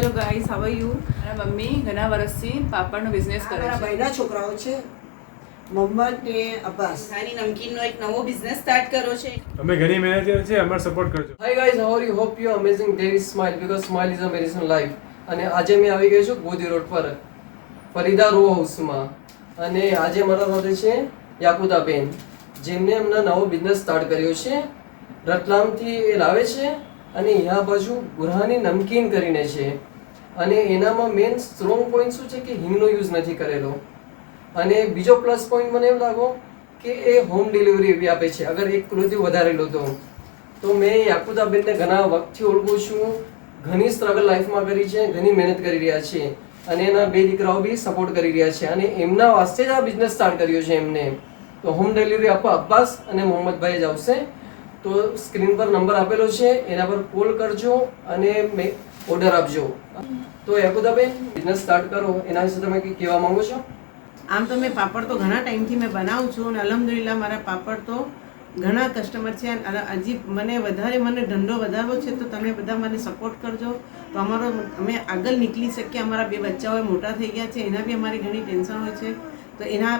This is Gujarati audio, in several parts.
Hello guys, how are you? મારા મમ્મી ઘણા વર્ષથી પાપડનો બિઝનેસ કરે છે. ભાઈના છોકરાઓ છે મોહમ્મદ ને અબ્બાસ. નાની નમકીનનો એક નવો બિઝનેસ સ્ટાર્ટ કર્યો છે. અમે ઘણી મહેનત કરી છે, અમારો સપોર્ટ કરજો. Hi guys, how are you? Hope you are amazing. There is Smile because Smile is a medicine life. અને આજે મેં આવી ગયો છું ગોદી રોડ પર ફરીદા રો હાઉસમાં અને આજે મારા સાથે છે યાકુતાબેન, જેમને એમના નવો બિઝનેસ સ્ટાર્ટ કર્યો છે. રતલામથી એ લાવે છે અને અહીંયા બાજુ બુરહાની નમકીન કરીને છે અને એનામાં મેઇન સ્ટ્રોંગ પોઈન્ટ શું છે કે હિંગનો યુઝ નથી કરેલો. અને બીજો પ્લસ પોઈન્ટ મને એમ લાગો કે એ હોમ ડિલિવરી બી આપે છે અગર 1 કિલોથી વધારે લો તો મેં યાકુતાબેનને ઘણા વખતથી ઓળખું છું. ઘણી સ્ટ્રગલ લાઈફમાં કરી છે, ઘણી મહેનત કરી રહ્યા છે અને એના 2 દીકરાઓ બી સપોર્ટ કરી રહ્યા છે અને એમના વાસ્તે જ આ બિઝનેસ સ્ટાર્ટ કર્યો છે એમને. તો હોમ ડિલિવરી આપવા અબ્બાસ અને મોહમ્મદભાઈ જ આવશે. તો સ્ક્રીન પર નંબર આપેલો છે, એના પર કોલ કરજો અને ઓર્ડર આપજો. તો યાકુતાબેન, બિઝનેસ સ્ટાર્ટ કરો એના વિશે તમે કંઈ કહેવા માંગો છો? આમ તો મેં પાપડ તો ઘણા ટાઈમથી મેં બનાવું છું અને અલ્હમ્દુલિલ્લાહ મારા પાપડ તો ઘણા કસ્ટમર છે અને હજી મને ધંધો વધારવો છે તો તમે બધા મને સપોર્ટ કરજો. તો અમે આગળ નીકળી શકીએ. અમારા 2 બચ્ચાઓ મોટા થઈ ગયા છે, એના બી અમારી ઘણી ટેન્શન હોય છે. તો એના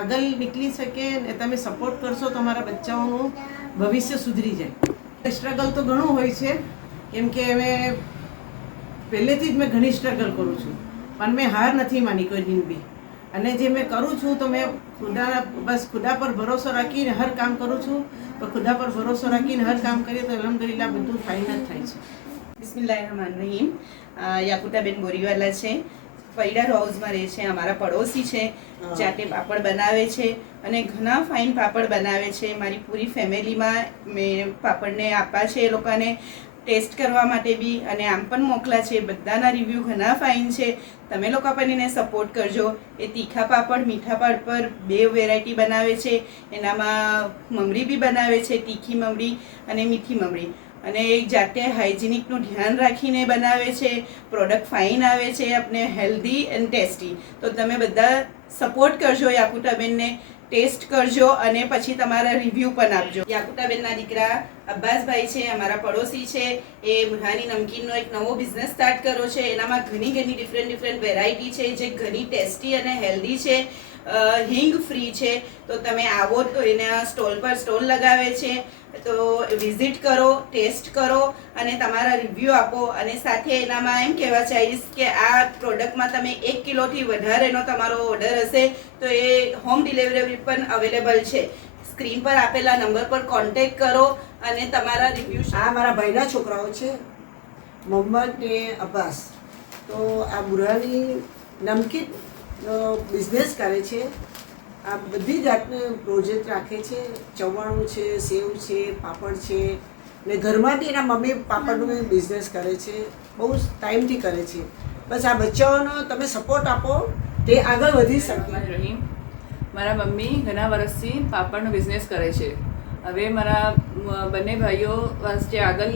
આગળ નીકળી શકે અને તમે સપોર્ટ કરશો તો અમારા બચ્ચાઓનું ભવિષ્ય સુધરી જાય. સ્ટ્રગલ તો ઘણું હોય છે, કેમ કે મેં પહેલેથી જ મેં ઘણી સ્ટ્રગલ કરું છું પણ મેં હાર નથી માની કોઈ દિન બી. અને જે મેં કરું છું તો મેં ખુદા પર ભરોસો રાખીને હર કામ કરું છું. તો ખુદા પર ભરોસો રાખીને હર કામ કરીએ તો અલ્હમ્દુલિલ્લાહ બધું ફાઇન જ થાય છે. બિસ્મિલ્લાહિર્રહમાનિર્રહીમ. યાકુતાબેન બોરીવાલા છે, ફરીદા રો હાઉસમાં રહે છે, અમારા પડોશી છે, જાતે પાપડ બનાવે છે અને ઘણા ફાઇન પાપડ બનાવે છે. મારી પૂરી ફેમિલીમાં મેં પાપડને આપ્યા છે એ લોકોને ટેસ્ટ કરવા માટે બી અને આમ પણ મોકલા છે. બધાના રિવ્યૂ ઘણા ફાઇન છે. તમે લોકો પણ એને સપોર્ટ કરજો. એ તીખા પાપડ, મીઠા પાપડ 2 વેરાયટી બનાવે છે. એનામાં મમરી બી બનાવે છે, તીખી મમરી અને મીઠી મમરી. અને એક જાતે હાઇજીનિકનું ધ્યાન રાખીને બનાવે છે. પ્રોડક્ટ ફાઇન આવે છે, આપણે હેલ્ધી એન્ડ ટેસ્ટી. તો તમે બધા સપોર્ટ કરજો યાકુતાબેનને, ટેસ્ટ કરજો અને પછી તમારા રિવ્યૂ પણ આપજો. યાકુતાબેનના દીકરા અબ્બાસભાઈ છે, અમારા પડોશી છે. એ બુરહાની નમકીનનો એક નવો બિઝનેસ સ્ટાર્ટ કર્યો છે. એનામાં ઘણી ડિફરન્ટ વેરાયટી છે જે ઘણી ટેસ્ટી અને હેલ્ધી છે. હિંગ ફ્રી છે. તો તમે આવો તો એના સ્ટોલ લગાવે છે. તો વિઝિટ કરો, ટેસ્ટ કરો અને તમારા રિવ્યૂ આપો. અને સાથે એનામાં એમ કહેવા ચાહીશ કે આ પ્રોડક્ટમાં તમે 1 કિલોથી વધારેનો તમારો ઓર્ડર હશે તો એ હોમ ડિલિવરી પણ અવેલેબલ છે. સ્ક્રીન પર આપેલા નંબર પર કોન્ટેક્ટ કરો અને તમારા રિવ્યૂ. આ મારા ભાઈના છોકરાઓ છે મોહમ્મદ ને અબ્બાસ. તો આ બુરહાની નમકીનનો બિઝનેસ કરે છે. આ બધી જાતનો પ્રોજેક્ટ રાખે છે. ચવાણું છે, સેવ છે, પાપડ છે ને ઘરમાં બી એના મમ્મી પાપડનું બિઝનેસ કરે છે. બહુ ટાઈમથી કરે છે. બસ આ બચ્ચાઓનો તમે સપોર્ટ આપો, તે આગળ વધી શકે. મારા મમ્મી ઘણા વર્ષથી પાપડનો બિઝનેસ કરે છે. હવે મારા બંને ભાઈઓ વાસ્તે આગળ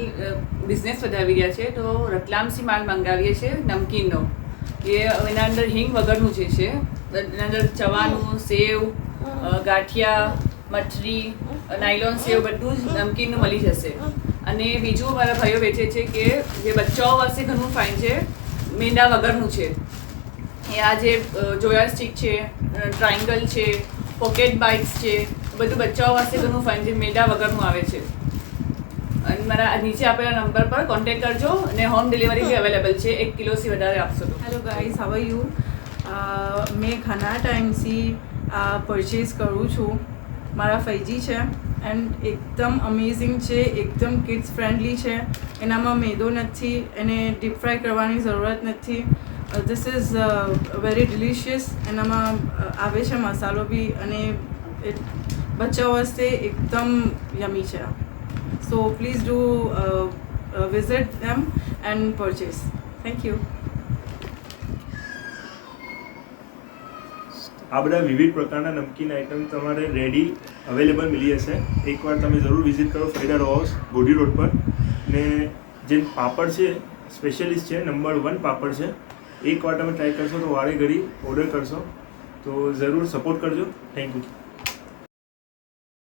બિઝનેસ વધાવી રહ્યા છે. તો રતલામથી માલ મંગાવીએ છીએ નમકીનનો. એ એના અંદર હિંગ વગરનું જે છે, એના અંદર ચવાનું, સેવ, ગાંઠિયા, મઠરી, નાયલોન સેવ બધું જ નમકીનનું મળી જશે. અને બીજું મારા ભાઈઓ વેચે છે કે જે બચ્ચાઓ વાસ્તે ઘણું ફાઇન છે, મેંદા વગરનું છે. એ આ જે જોયા સ્ટિક છે, ટ્રાયંગલ છે, પોકેટ બાઇટ્સ છે, બધું બચ્ચાઓ વાસ્તે ઘણું ફાઇન છે, મેંદા વગરનું આવે છે. અને મારા નીચે આપેલા નંબર પર કોન્ટેક્ટ કરજો અને હોમ ડિલિવરી બી અવેલેબલ છે. 1 કિલોથી વધારે આપશો તો. Hello guys, how are you? મેં ઘણા ટાઈમથી પરચેઝ કરું છું. મારા ફૈજી છે એન્ડ એકદમ અમેઝિંગ છે, એકદમ કિડ્સ ફ્રેન્ડલી છે. એનામાં મેદો નથી, એને ડીપ ફ્રાય કરવાની જરૂરત નથી. This is very delicious. એનામાં આવે છે મસાલો બી અને બચ્ચાઓ વાસ્તે એકદમ યમી છે. So please do visit them and purchase. Thank you. આ બધા વિવિધ પ્રકારના નમકીન આઇટમ તમારે રેડી અવેલેબલ મળી જશે. એકવાર તમે જરૂર વિઝિટ કરો ફરીદા રો હાઉસ ગોડી રોડ પર. ને જે પાપડ છે સ્પેશિયલિસ્ટ છે, નંબર 1 પાપડ છે. એકવાર તમે ટ્રાય કરશો તો વારે ઘડી ઓર્ડર કરશો. તો જરૂર સપોર્ટ કરજો. Thank you.